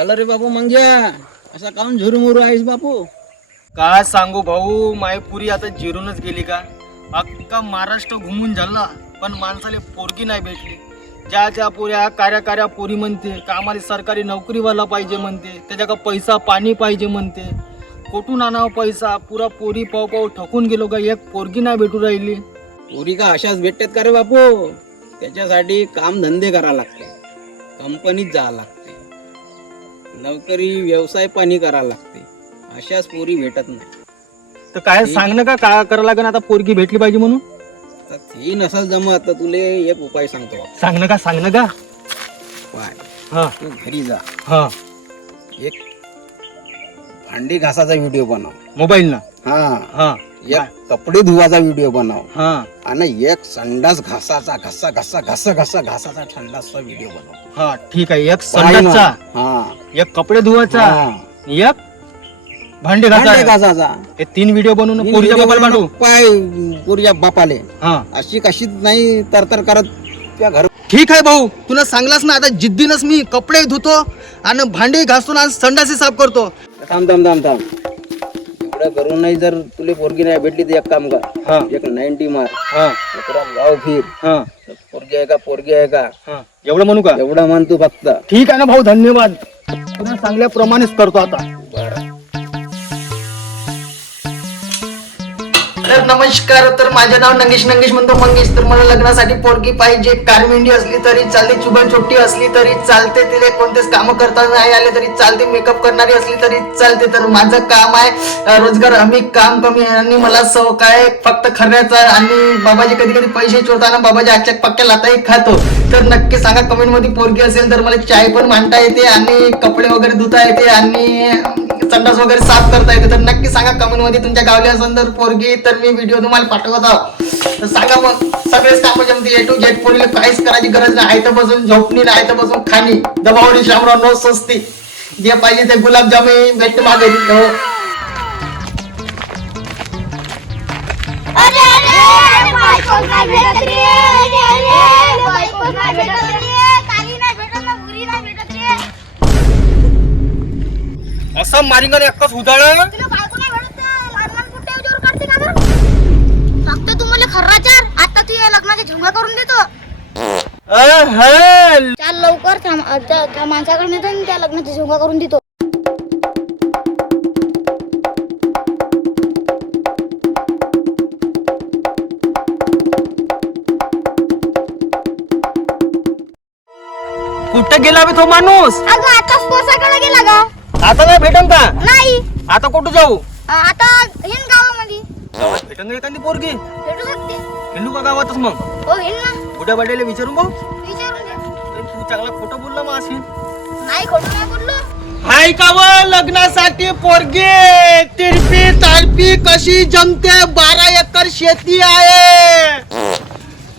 झालं रे बापू मंग्या? असा काऊन झुरूमुरू आहेस बापू? काय सांगू भाऊ, मायपुरी आता जिरूनच गेली का? अख्खा महाराष्ट्र घुमून झाला पण माणसाला पोरगी नाही भेटली. ज्या पोऱ्या कार्या पोरी म्हणते का आम्हाला सरकारी नोकरीवाला पाहिजे म्हणते, त्याच्या का पैसा पाणी पाहिजे म्हणते. कुठून आणावं पैसा? पुरा पोरी पाव ठकून गेलो का, एक पोरगी नाही भेटू राहिली. पोरी का अशाच भेटतात का रे बापू? त्याच्यासाठी काम धंदे करावं लागते, कंपनीत जावं लागते, नोकरी व्यवसाय पाणी करावं लागते. अशाच पोरी भेटत नाही. तर काय सांग ना, काय करावं लागेल आता पोरगी भेटली पाहिजे म्हणून? तर ते नसल जमत तर तुले एक उपाय सांगतो. सांग ना का. उपाय, हा तू घरी जा, हा एक भांडी घासाचा व्हिडिओ बनव मोबाईल ना. हा, हा एक कपडे धुवाचा व्हिडिओ बनव हा आणि एक संडास घासाचा घासाचा थंडाचा व्हिडिओ बनव. हा ठीक आहे. एक संडासचा, हा, एक कपडे धुवायचा, हा, एक भांडे भांडे घासायचा. घासाचा. हे 3 व्हिडिओ बनवून तीन पोरीच्या video मोबाईल बनव, पाठवू. पाय पोरीच्या बापाले. हा अशी कशी नाही तरतर करत त्या घर. ठीक आहे भाऊ, तुला सांगलास ना, आता जिद्दीनच मी कपडे धुतो आणि भांडे घासून आज संडासी साफ करतो. थांब एवढं करून नाही, जर तुला पोरगी नाही भेटली तर एक काम कर. हा एक 90 मार, हा पुरा गाव फिर. हा पोरगी आहे का हा एवढं म्हणू का? एवढं मान तू फक्त. ठीक आहे ना भाऊ, धन्यवाद. तुला सांगल्याप्रमाणेच करतो आता. तर नमस्कार. तर माझे नाव नंगेश म्हणतो मंगेश. तर मला लग्नासाठी पोरगी पाहिजे. कारमेंडी असली तरी चालते, चुबन छोटी असली तरी चालते, तिला कोणतेच काम करता नाही आले तरी चालते, मेकअप करणारी असली तरी चालते. तर माझं काम आहे रोजगार हमी, काम कमी आहे आणि मला सव काय फक्त खऱ्याचा. आणि बाबाजी कधी कधी पैसे चोरताना बाबाजी आजच्या पक्क्या लाताही खातो. तर नक्की सांगा कमेंट मध्ये पोरगी असेल तर मला चाय पण मांडता येते आणि कपडे वगैरे धुता येते आणि संडास वगैरे साफ करता येते. तर नक्की सांगा कमेंट मध्ये तुमच्या गावली असेल तर पोरगी, तर मी व्हिडिओ तुम्हाला पाठवत आहो. तर सांगा मग. सगळेच काम जमते, A to Z. पोरीला काहीच करायची गरज नाही. आयतं बसून झोपणी नाही, आयतं बसून खाणी. दबावडी शामराव नो स्वस्ती. जे पाहिजे ते गुलाबजामुन भेटते मागे. हो. असं मारिंगा एकच उदाळ. फक्त तुम्हाला खर्राचार. आता तू या लग्नाचा झुंगा करून देतो. चाल लवकर, त्या माणसाकडे नेतो आणि त्या लग्नाचा झुंगा करून देतो. कुठे गेला बे तो माणूस? अगं आताच पोसाकडे गेला का? आता नाही भेटन का? नाही, आता कुठं जाऊ? आता हिन गावामध्ये गावात भेटन का एखादी पोरगी? भेटू शकते. हिंदू का गावातच मग? हो हिन ना, उद्या बड्याला विचारून भाऊ. विचारून दे. तू चांगला खोटं बोलला मग असेल. नाही, खोटं नाही बोललो. हाय का व लग्नासाठी पोरगी? तिरपी तारपी कशी जमते? 12 एकर शेती आहे.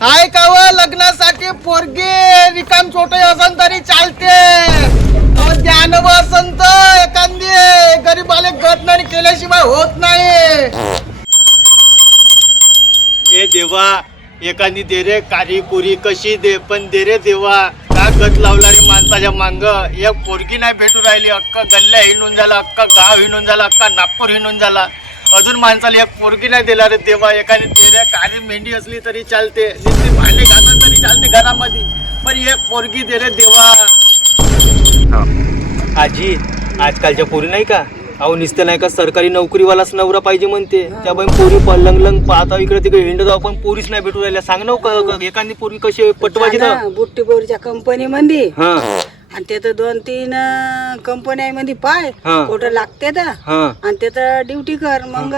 हाय का व लग्नासाठी पोरगी? रिकाम छोटे असन तरी चालते. ध्यान असन तर एखादी गरीबाले गटणारी केल्याशिवाय होत नाही. ए देवा, एखादी दे रे कारी कुरी कशी दे, पण दे रे देवा. का गट लावला रे माणसाच्या मांग? एक पोरगी नाही भेटू राहिली. अख्खा गल्ल्या हिंडून झाला, अख्खा गाव हिंडून झाला, अख्खा नागपूर हिंडून झाला, अजून माणसाला एक पोरगी नाही दिला रे देवा. एखादी दे रे कारी मेंढी असली तरी चालते, नुसती भांडे घासून तरी चालते घरामध्ये, पण एक पोरगी दे रे देवा. आजी, आजकालच्या पोरी नाही का, अहो नुसतं नाही का सरकारी नोकरीवालाच नवरा पाहिजे म्हणते. त्या पण पोरी लंग पाहता इकडे तिकडे हिंडत जाऊ, पण पोरीच नाही भेटू राहिल्या. सांग ना एखादी पोरगी कशी पटवायची ना? बुट्टी बोरीच्या कंपनी मध्ये हा आणि ते तर 2-3 कंपन्या मध्ये पाय हा. कुठं लागते तर हा. आणि ते तर ड्युटी कर. मग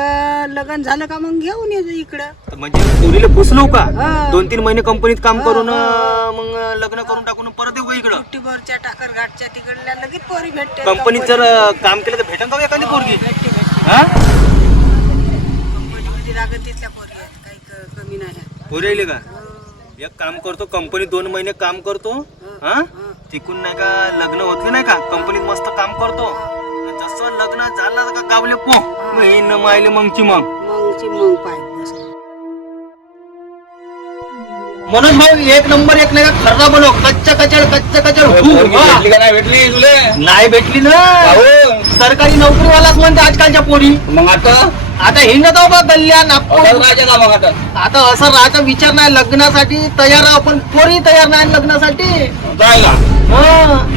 लग्न झालं का मग घेऊन ये इकडं. तर म्हणजे पोरीला पुसलो का? हा. 2-3 महिने कंपनीत काम करून मग लग्न करून टाकून परत येऊ का इकडं? बुट्टी बोरच्या टाकर घाटच्या तिकडल्या लगेच पोरी भेटते. कंपनीत जर काम केलं तर भेटन का एखादी पोरगी? भेटते. हा कंपनी मध्ये लागत तिथल्या पोरी आहेत, काही कमी नाही. पोरी येईल का? एक काम करतो, कंपनीत 2 महिने काम करतो. हा तिकून नाही का लग्न होतलं नाही का, कंपनीत मस्त काम करतो. जसं लग्न झालं का गावले पो मग मायले मगची मग मग पाय बस. मनोज भाऊ एक नंबर एक नाही का खर्रा बनव कच्चा कचड नाही भेटली ना सरकारी नोकरीवालाच म्हणते आजकालच्या पोरी. मग आता हिंडत आहो बा गल्ल्या नागपूर. आता असं राहायचा विचार नाही लग्नासाठी तयार आहो, पण पोरी तयार नाही लग्नासाठी. जायला हं.